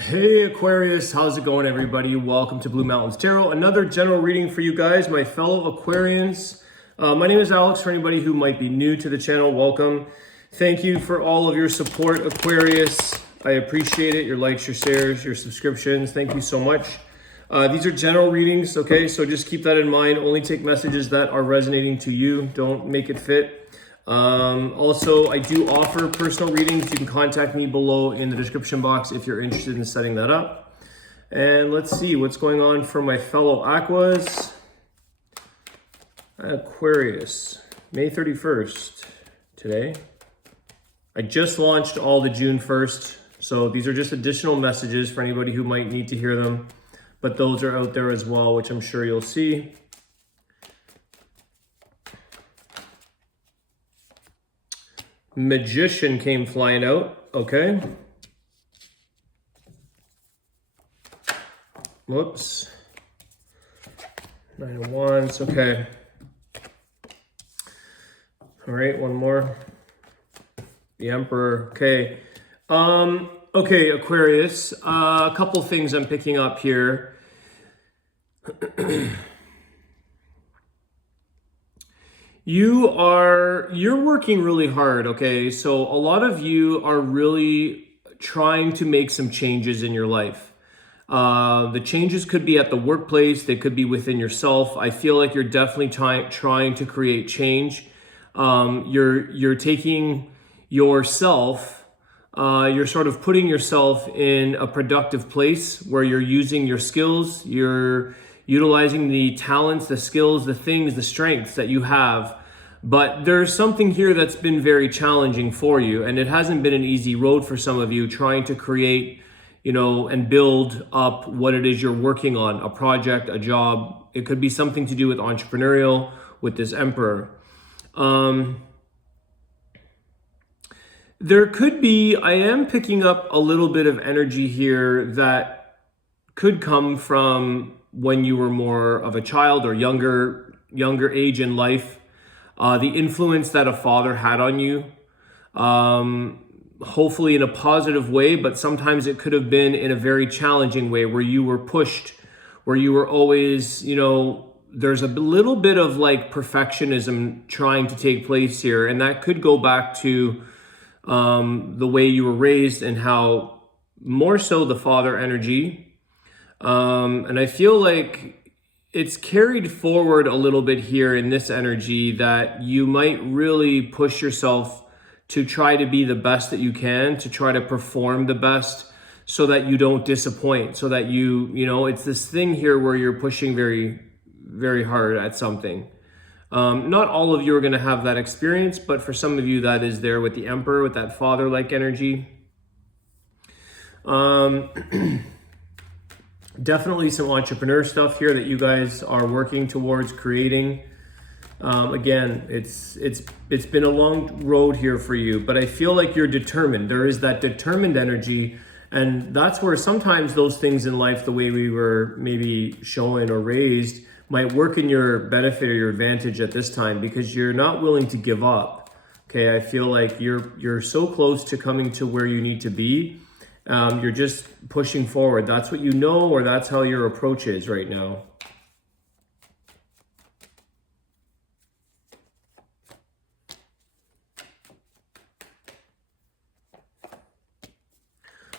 Hey Aquarius, how's it going everybody? Welcome to Blue Mountains Tarot. Another general reading for you guys, my fellow Aquarians. My name is Alex. For anybody who might be new to the channel, welcome. Thank you for all of your support, Aquarius. I appreciate it. Your likes, your shares, your subscriptions. Thank you so much. These are general readings, okay? So just keep that in mind. Only take messages that are resonating to you. Don't make it fit. Also, I do offer personal readings. You can contact me below in the description box if you're interested in setting that up. And let's see what's going on for my fellow Aquas. Aquarius, May 31st today. I just launched all the June 1st. So these are just additional messages for anybody who might need to hear them. But those are out there as well, which I'm sure you'll see. Magician came flying out, okay. Whoops. Nine of Wands, okay. All right, one more. The Emperor, okay. Okay, Aquarius, a couple things I'm picking up here. You're working really hard, okay? So a lot of you are really trying to make some changes in your life. The changes could be at the workplace, they could be within yourself. I feel like you're definitely trying to create change. You're taking yourself, you're sort of putting yourself in a productive place where you're using your skills, you're utilizing the talents, the skills, the things, the strengths that you have. But there's something here that's been very challenging for you, and it hasn't been an easy road for some of you trying to create, and build up what it is you're working on, a project, a job. It could be something to do with entrepreneurial, with this Emperor. There could be, I am picking up a little bit of energy here that could come from when you were more of a child or younger age in life, the influence that a father had on you, hopefully in a positive way, but sometimes it could have been in a very challenging way where you were pushed, where you were always, there's a little bit of like perfectionism trying to take place here. And that could go back to the way you were raised and how more so the father energy. And I feel like it's carried forward a little bit here in this energy that you might really push yourself to try to be the best that you can, to try to perform the best so that you don't disappoint, so that it's this thing here where you're pushing very, very hard at something. Not all of you are going to have that experience, but for some of you that is there with the Emperor, with that father-like energy. Definitely some entrepreneur stuff here that you guys are working towards creating. Again, it's been a long road here for you, but I feel like you're determined. There is that determined energy, and that's where sometimes those things in life, the way we were maybe shown or raised, might work in your benefit or your advantage at this time because you're not willing to give up. Okay, I feel like you're so close to coming to where you need to be. You're just pushing forward. That's what you know, or that's how your approach is right now.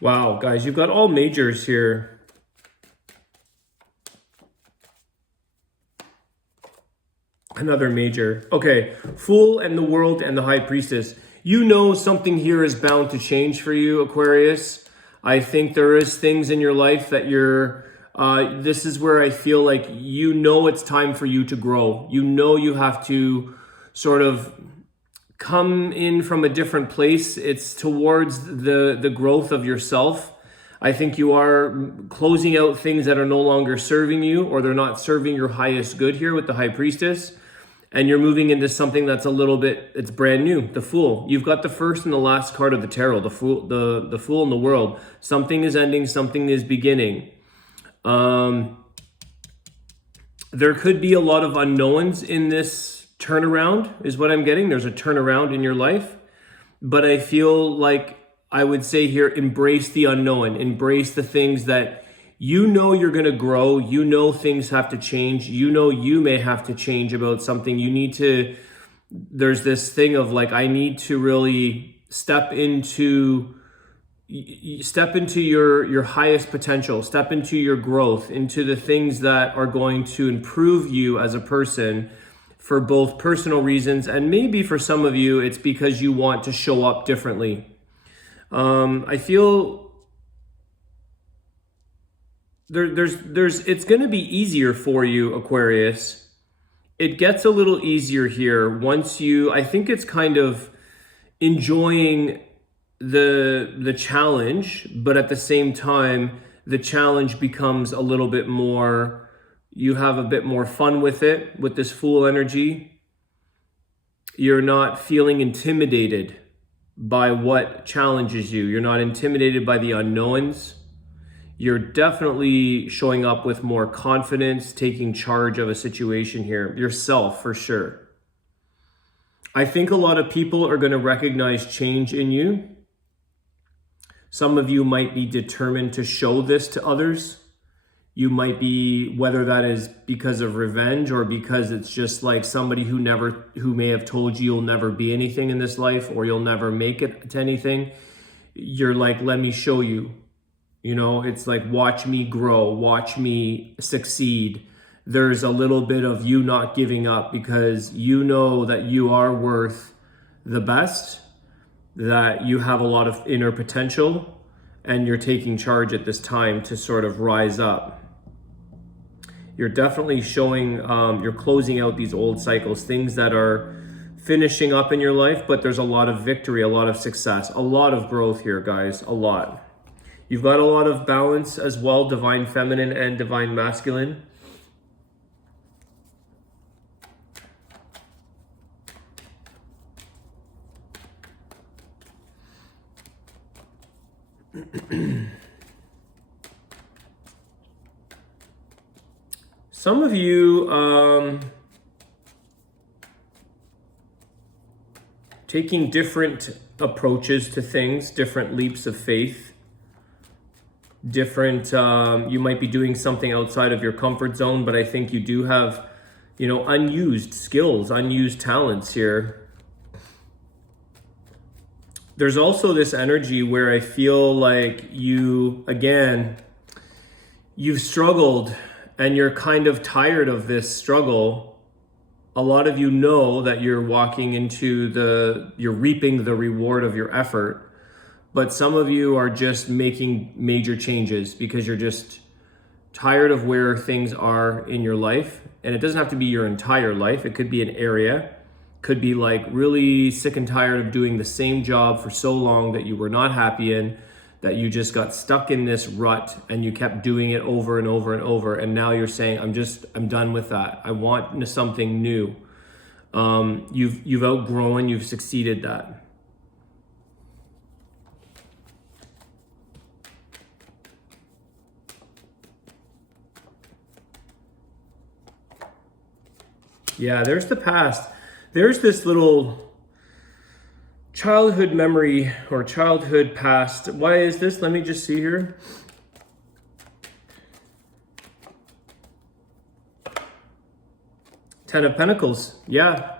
Wow, guys, you've got all majors here. Another major. Okay, Fool and the World and the High Priestess. You know something here is bound to change for you, Aquarius. I think there is things in your life that this is where I feel like it's time for you to grow. You have to sort of come in from a different place. It's towards the growth of yourself. I think you are closing out things that are no longer serving you, or they're not serving your highest good here with the High Priestess. And you're moving into something that's it's brand new, the Fool. You've got the first and the last card of the tarot, the Fool and the World. Something is ending, something is beginning. There could be a lot of unknowns in this turnaround, is what I'm getting. There's a turnaround in your life. But I feel like I would say here, embrace the unknown, embrace the things that you know you're going to grow. You know things have to change. You know you may have to change about something. You need to, there's this thing of like, I need to really step into your highest potential, step into your growth, into the things that are going to improve you as a person for both personal reasons, and maybe for some of you, it's because you want to show up differently. I feel it's going to be easier for you, Aquarius. It gets a little easier here once you, I think it's kind of enjoying the challenge, but at the same time, the challenge becomes a little bit more, you have a bit more fun with it, with this Fool energy. You're not feeling intimidated by what challenges you. You're not intimidated by the unknowns. You're definitely showing up with more confidence, taking charge of a situation here, yourself for sure. I think a lot of people are going to recognize change in you. Some of you might be determined to show this to others. You might be, whether that is because of revenge or because it's just like somebody who may have told you you'll never be anything in this life or you'll never make it to anything. You're like, let me show you. You know, it's like, watch me grow, watch me succeed. There's a little bit of you not giving up because you know that you are worth the best, that you have a lot of inner potential, and you're taking charge at this time to sort of rise up. You're definitely showing, you're closing out these old cycles, things that are finishing up in your life, but there's a lot of victory, a lot of success, a lot of growth here, guys, a lot. You've got a lot of balance as well, divine feminine and divine masculine. Some of you taking different approaches to things, different leaps of faith, different, you might be doing something outside of your comfort zone, but I think you do have, you know, unused skills, unused talents here. There's also this energy where I feel like you, again, you've struggled and you're kind of tired of this struggle. A lot of you know that you're walking into you're reaping the reward of your effort, but some of you are just making major changes because you're just tired of where things are in your life. And it doesn't have to be your entire life. It could be an area, could be like really sick and tired of doing the same job for so long that you were not happy in, that you just got stuck in this rut and you kept doing it over and over and over. And now you're saying, I'm done with that. I want something new. You've outgrown, you've succeeded that. Yeah, there's the past. There's this little childhood memory or childhood past. Why is this? Let me just see here. Ten of Pentacles. Yeah.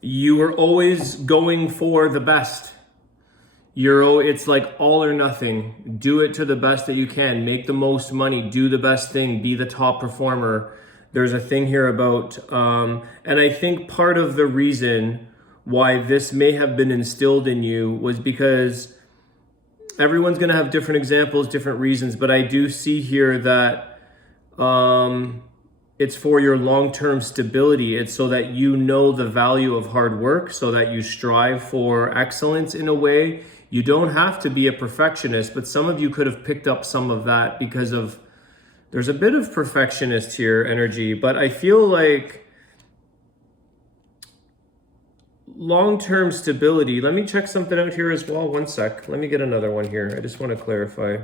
You were always going for the best. It's like all or nothing. Do it to the best that you can. Make the most money. Do the best thing. Be the top performer. There's a thing here about, and I think part of the reason why this may have been instilled in you was because everyone's going to have different examples, different reasons, but I do see here that it's for your long-term stability. It's so that you know the value of hard work, so that you strive for excellence in a way. You don't have to be a perfectionist, but some of you could have picked up some of that because of, there's a bit of perfectionist here energy, but I feel like long-term stability. Let me check something out here as well. One sec. Let me get another one here. I just want to clarify.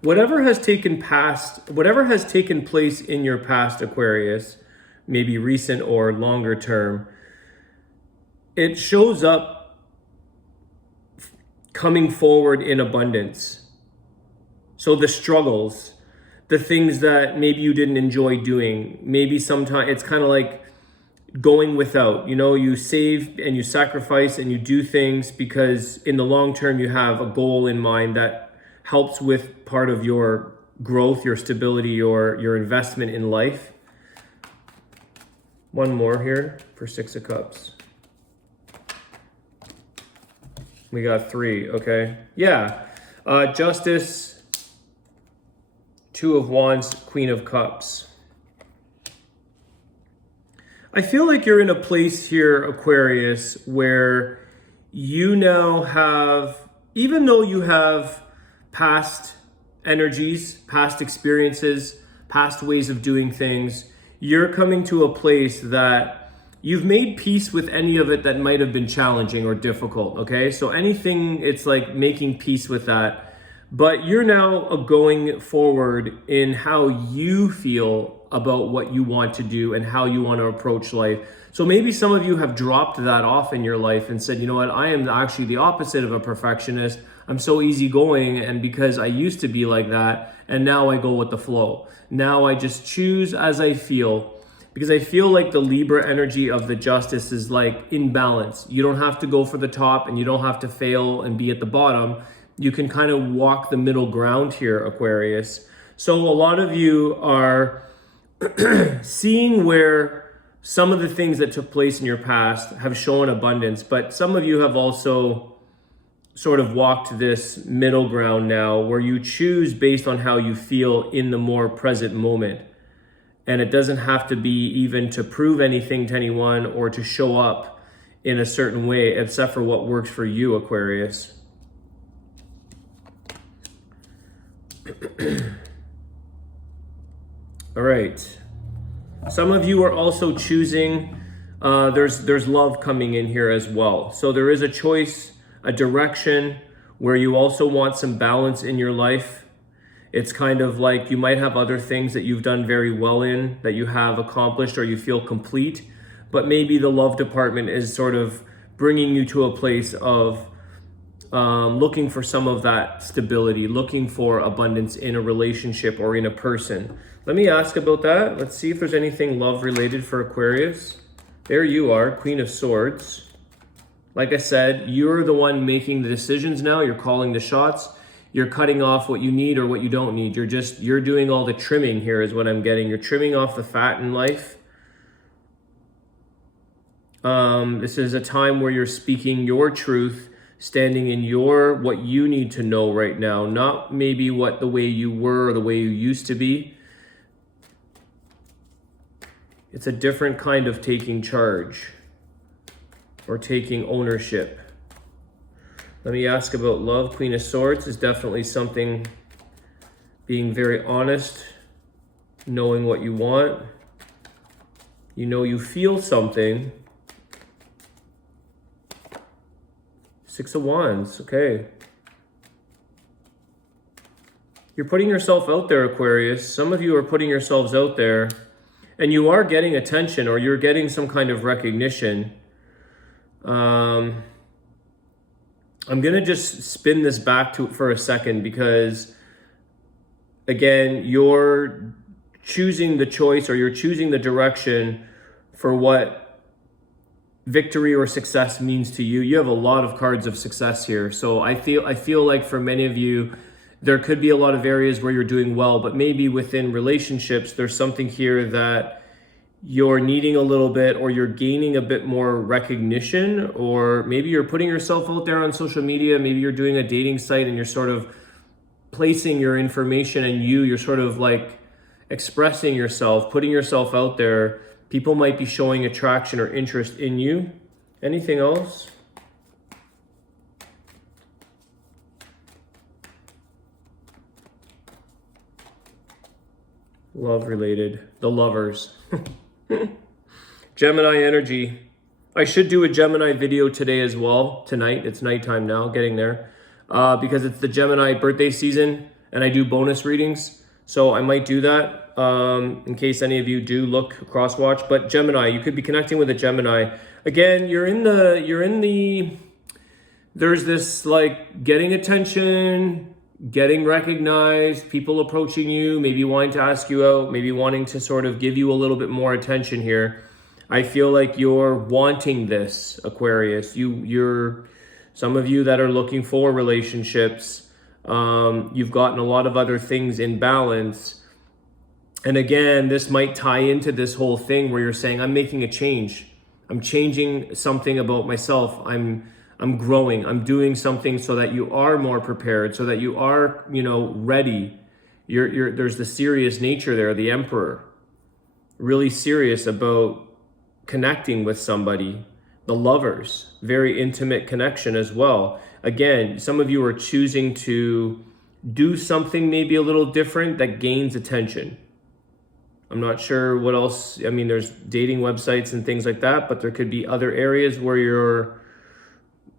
Whatever has taken place in your past, Aquarius, maybe recent or longer term, it shows up coming forward in abundance. So the struggles, the things that maybe you didn't enjoy doing, maybe sometimes it's kind of like going without, you save and you sacrifice and you do things because in the long term you have a goal in mind that helps with part of your growth, your stability, your investment in life. One more here for Six of Cups. We got 3, okay. Yeah, Justice, Two of Wands, Queen of Cups. I feel like you're in a place here, Aquarius, where you now have, even though you have past energies, past experiences, past ways of doing things, you're coming to a place that you've made peace with any of it that might have been challenging or difficult, okay? So anything, it's like making peace with that. But you're now going forward in how you feel about what you want to do and how you want to approach life. So maybe some of you have dropped that off in your life and said, you know what, I am actually the opposite of a perfectionist. I'm so easygoing, and because I used to be like that, and now I go with the flow. Now I just choose as I feel, because I feel like the Libra energy of the Justice is like in balance. You don't have to go for the top and you don't have to fail and be at the bottom. You can kind of walk the middle ground here, Aquarius. So a lot of you are seeing where some of the things that took place in your past have shown abundance, but some of you have also sort of walked this middle ground now where you choose based on how you feel in the more present moment. And it doesn't have to be even to prove anything to anyone or to show up in a certain way, except for what works for you, Aquarius. All right. Some of you are also choosing, there's love coming in here as well. So there is a choice, a direction where you also want some balance in your life. It's kind of like you might have other things that you've done very well in, that you have accomplished or you feel complete, but maybe the love department is sort of bringing you to a place of looking for some of that stability, looking for abundance in a relationship or in a person. Let me ask about that. Let's see if there's anything love related for Aquarius. There you are, Queen of Swords. Like I said, you're the one making the decisions now. You're calling the shots. You're cutting off what you need or what you don't need. You're doing all the trimming here is what I'm getting. You're trimming off the fat in life. This is a time where you're speaking your truth, standing in what you need to know right now, not maybe what the way you were or the way you used to be. It's a different kind of taking charge or taking ownership. Let me ask about love. Queen of Swords is definitely something, being very honest, knowing what you want. You know you feel something. Six of Wands, okay. You're putting yourself out there, Aquarius. Some of you are putting yourselves out there and you are getting attention or you're getting some kind of recognition. I'm going to just spin this back for a second because, again, you're choosing the choice or you're choosing the direction for what victory or success means to you. You have a lot of cards of success here. So I feel like for many of you, there could be a lot of areas where you're doing well, but maybe within relationships, there's something here that you're needing a little bit or you're gaining a bit more recognition, or maybe you're putting yourself out there on social media. Maybe you're doing a dating site and you're sort of placing your information and you're sort of like expressing yourself, putting yourself out there. People might be showing attraction or interest in you. Anything else? Love related. The Lovers. Gemini energy. I should do a Gemini video today as well. Tonight. It's nighttime now. Getting there. Because it's the Gemini birthday season and I do bonus readings. So I might do that. In case any of you do look cross watch, but Gemini, you could be connecting with a Gemini. Again, you're in the there's this like getting attention, getting recognized, people approaching you, maybe wanting to ask you out, maybe wanting to sort of give you a little bit more attention here. I feel like you're wanting this, Aquarius. You're some of you that are looking for relationships. You've gotten a lot of other things in balance. And again, this might tie into this whole thing where you're saying, I'm making a change. I'm changing something about myself. I'm growing. I'm doing something so that you are more prepared, so that you are, ready. There's the serious nature there, the Emperor. Really serious about connecting with somebody. The Lovers, very intimate connection as well. Again, some of you are choosing to do something maybe a little different that gains attention. I'm not sure what else. I mean, there's dating websites and things like that, but there could be other areas where you're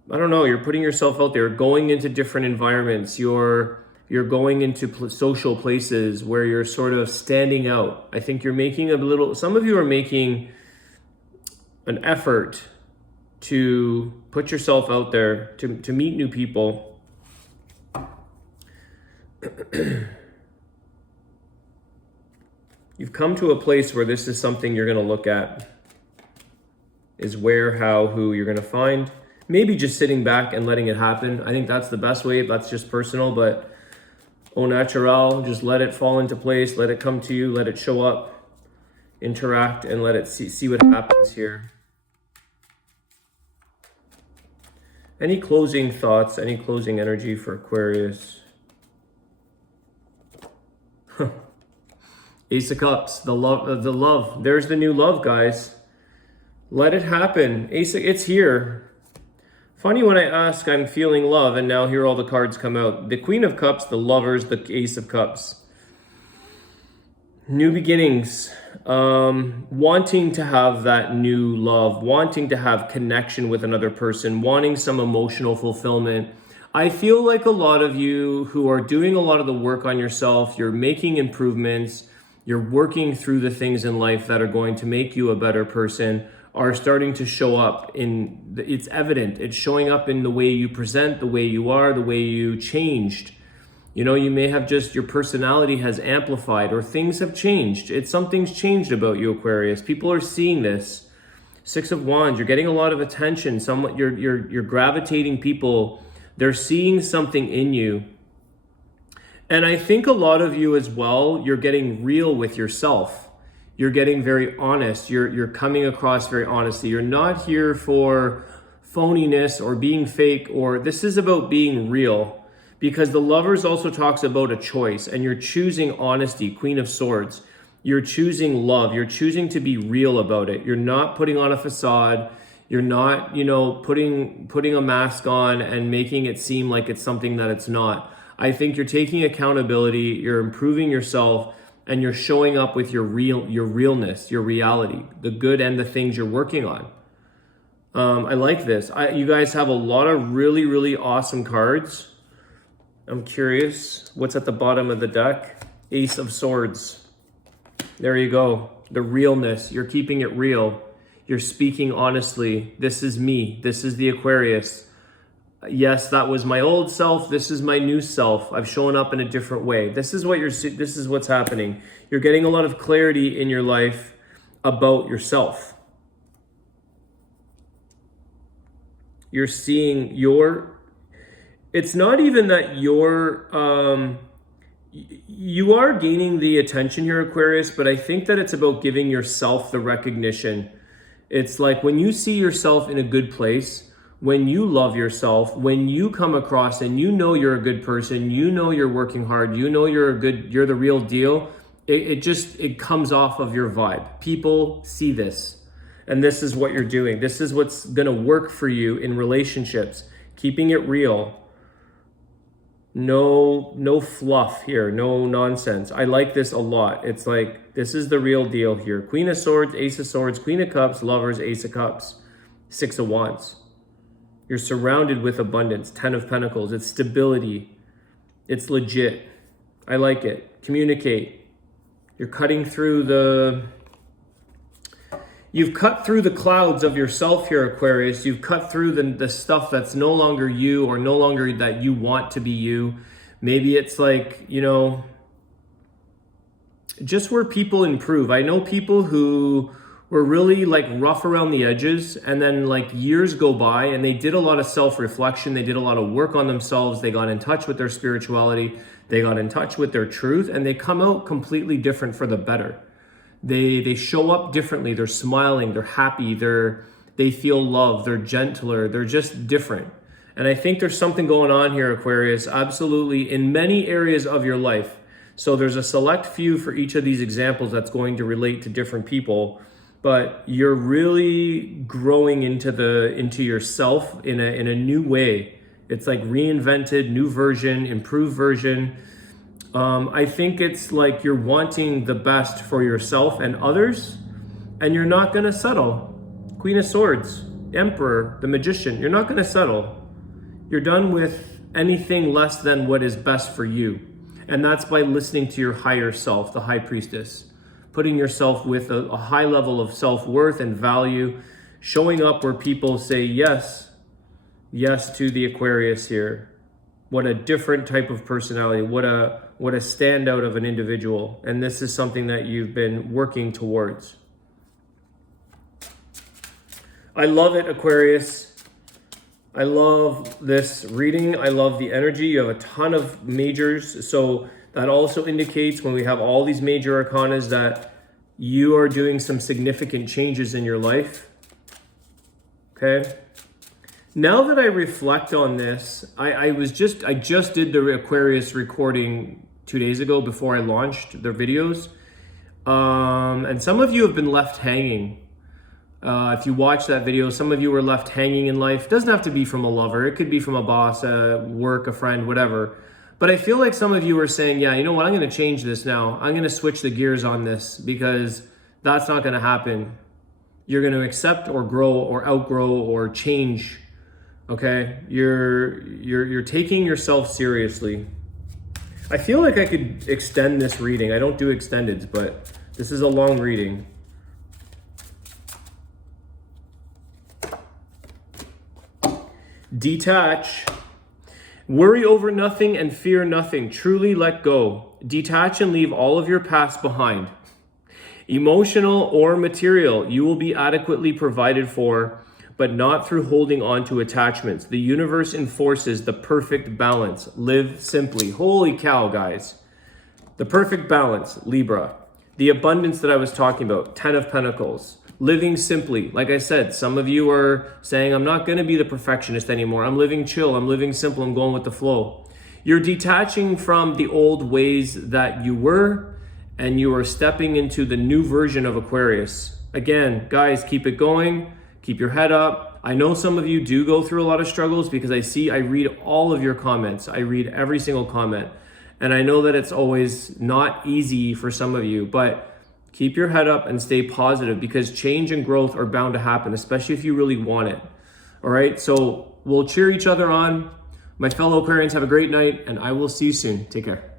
putting yourself out there, going into different environments. You're going into social places where you're sort of standing out. I think you're making some of you are making an effort to put yourself out there, to meet new people. You've come to a place where this is something you're going to look at, is where, how, who you're going to find. Maybe just sitting back and letting it happen. I think that's the best way. That's just personal, but au naturel, just let it fall into place, let it come to you, let it show up, interact, and let it see what happens here. Any closing thoughts, any closing energy for Aquarius? Ace of Cups, the love. There's the new love, guys. Let it happen. It's here. Funny when I ask, I'm feeling love, and now here all the cards come out. The Queen of Cups, the Lovers, the Ace of Cups. New beginnings. Wanting to have that new love, wanting to have connection with another person, wanting some emotional fulfillment. I feel like a lot of you who are doing a lot of the work on yourself, you're making improvements, you're working through the things in life that are going to make you a better person, are starting to show up it's evident. It's showing up in the way you present, the way you are, the way you changed. You may have your personality has amplified, or things have changed. Something's changed about you, Aquarius. People are seeing this. Six of Wands, you're getting a lot of attention. You're gravitating people. They're seeing something in you. And I think a lot of you as well, you're getting real with yourself. You're getting very honest. You're coming across very honestly. You're not here for phoniness or being fake, or this is about being real. Because the Lovers also talks about a choice, and you're choosing honesty, Queen of Swords. You're choosing love. You're choosing to be real about it. You're not putting on a facade. You're not, putting a mask on and making it seem like it's something that it's not. I think you're taking accountability, you're improving yourself, and you're showing up with your realness, your reality, the good and the things you're working on. I like this. You guys have a lot of really, really awesome cards. I'm curious, what's at the bottom of the deck? Ace of Swords. There you go. The realness. You're keeping it real. You're speaking honestly. This is me. This is the Aquarius. Yes, that was my old self. This is my new self. I've shown up in a different way. This is what's happening. You're getting a lot of clarity in your life about yourself. You're seeing it's not even that you are gaining the attention here, Aquarius, but I think that it's about giving yourself the recognition. It's like when you see yourself in a good place, when you love yourself, when you come across and you're a good person, you're working hard, you're the real deal, it comes off of your vibe. People see this, and this is what you're doing. This is what's gonna work for you in relationships. Keeping it real. No fluff here, no nonsense. I like this a lot. It's like, this is the real deal here. Queen of Swords, Ace of Swords, Queen of Cups, Lovers, Ace of Cups, Six of Wands. You're surrounded with abundance. Ten of Pentacles. It's stability. It's legit. I like it. Communicate. You're cutting through You've cut through the clouds of yourself here, Aquarius. You've cut through the stuff that's no longer you or no longer that you want to be you. Maybe it's like, you know, just where people improve. I know people who were really like rough around the edges, and then like years go by and they did a lot of self-reflection. They did a lot of work on themselves. They got in touch with their spirituality. They got in touch with their truth, and they come out completely different for the better. They show up differently. They're smiling, they're happy, they feel love, they're gentler, they're just different. And I think there's something going on here, Aquarius, absolutely, in many areas of your life. So there's a select few for each of these examples that's going to relate to different people, but you're really growing into yourself in a new way. It's like reinvented, new version, improved version. I think it's like you're wanting the best for yourself and others, and you're not going to settle. Queen of Swords, Emperor, the Magician, you're not going to settle. You're done with anything less than what is best for you. And that's by listening to your higher self, the High Priestess, putting yourself with a high level of self-worth and value, showing up where people say yes to the Aquarius here. What a different type of personality, what a standout of an individual. And this is something that you've been working towards. I love it, Aquarius. I love this reading. I love the energy. You have a ton of majors. So that also indicates when we have all these major arcanas that you are doing some significant changes in your life. Okay. Now that I reflect on this, I just did the Aquarius recording 2 days ago before I launched their videos. And some of you have been left hanging. If you watch that video, some of you were left hanging in life. It doesn't have to be from a lover. It could be from a boss, work, a friend, whatever. But I feel like some of you are saying, yeah, you know what? I'm going to change this now. I'm going to switch the gears on this because that's not going to happen. You're going to accept or grow or outgrow or change. Okay, you're taking yourself seriously. I feel like I could extend this reading. I don't do extendeds, but this is a long reading. Detach. Worry over nothing and fear nothing. Truly let go. Detach and leave all of your past behind. Emotional or material, you will be adequately provided for, but not through holding on to attachments. The universe enforces the perfect balance. Live simply. Holy cow, guys. The perfect balance, Libra. The abundance that I was talking about, 10 of Pentacles. Living simply. Like I said, some of you are saying, I'm not going to be the perfectionist anymore. I'm living chill. I'm living simple. I'm going with the flow. You're detaching from the old ways that you were, and you are stepping into the new version of Aquarius. Again, guys, keep it going. Keep your head up. I know some of you do go through a lot of struggles because I read all of your comments. I read every single comment. And I know that it's always not easy for some of you, but keep your head up and stay positive because change and growth are bound to happen, especially if you really want it. All right, so we'll cheer each other on. My fellow Aquarians, have a great night, and I will see you soon. Take care.